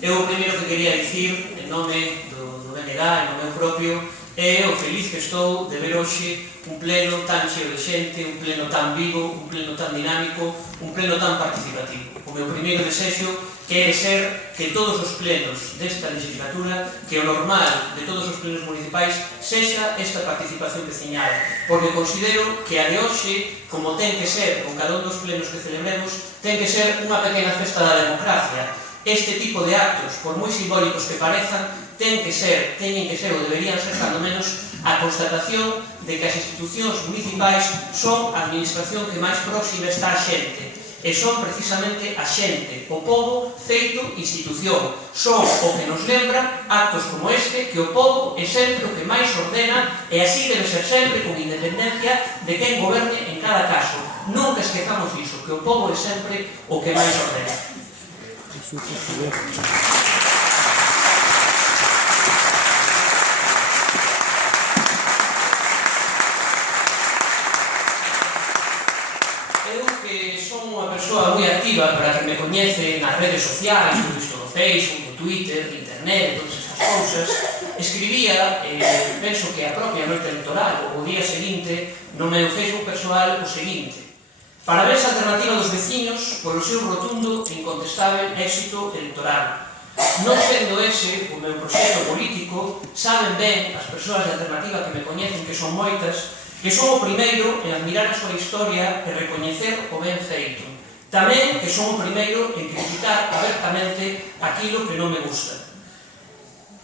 Eu o primeiro que quería dicir, en nome do BNG, en nome propio, é o feliz que estou de ver hoxe un pleno tan cheo de xente, un pleno tan vivo, un pleno tan dinámico, un pleno tan participativo. O meu primeiro desexo quere ser que todos os plenos desta legislatura, que o normal de todos os plenos municipais, sexa esta participación veciñal, porque considero que a de hoxe, como ten que ser con cada un dos plenos que celebremos, ten que ser unha pequena festa da democracia. Este tipo de actos, por moi simbólicos que parezan, teñen que ser, ou deberían ser, cando menos, a constatación de que as institucións municipais son a administración que máis próxima está a xente, e son precisamente a xente, o pobo feito institución. Son o que nos lembra actos como este, que o pobo é sempre o que máis ordena, e así debe ser sempre, con independencia de quen goberne en cada caso. Nunca esquezamos iso, que o pobo é sempre o que máis ordena. Son unha persoa moi activa, para que me coñece nas redes sociais, todo isto no Facebook, no Twitter, no Internet, todas esas cousas. Escribía, penso que a propia noite electoral, ou o día seguinte, no meu Facebook persoal, o seguinte: parabéns á Alternativa dos Veciños polo seu rotundo e incontestável éxito electoral. Non sendo ese o meu proxecto político, saben ben as persoas de Alternativa que me coñecen, que son moitas, que son o primeiro en admirar a súa historia e recoñecer o ben feito. Tamén que son o primeiro en criticar abertamente aquilo que non me gusta.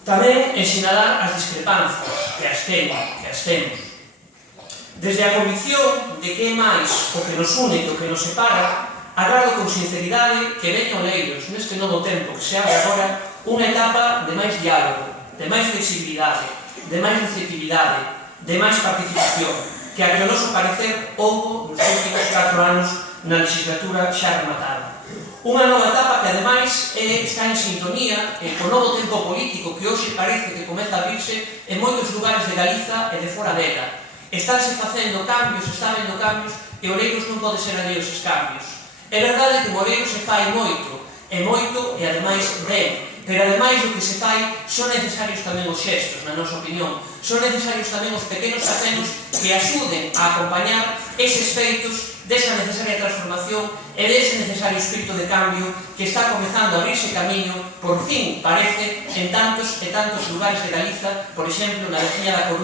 Tamén en sinalar as discrepancias, que as temos. Desde a convicción de que é máis o que nos une que o que nos separa, agrado con sinceridade que veña Oleiros, neste novo tempo que se abre agora, unha etapa de máis diálogo, de máis flexibilidade, de máis receptividade, de máis participación, que a que o noso parecer houbo nos últimos 4 anos na legislatura xa rematada. Unha nova etapa que, ademais, está en sintonía co novo tempo político que hoxe parece que comeza a abrirse en moitos lugares de Galiza e de fora dela. Estánse facendo cambios, está habendo cambios, e Oleiros non pode ser alleo eses cambios. É verdade que Oleiros se fai moito, e ademais ben, pero ademais do que se fai, son necesarios tamén os xestos, na nosa opinión. Son necesarios tamén os pequenos acenos que axuden a acompañar eses feitos desa necesaria transformación e dese necesario espírito de cambio que está comezando a abrirse camiño, por fin, parece, en tantos e tantos lugares de Galiza, por exemplo, na veciña da Coruña.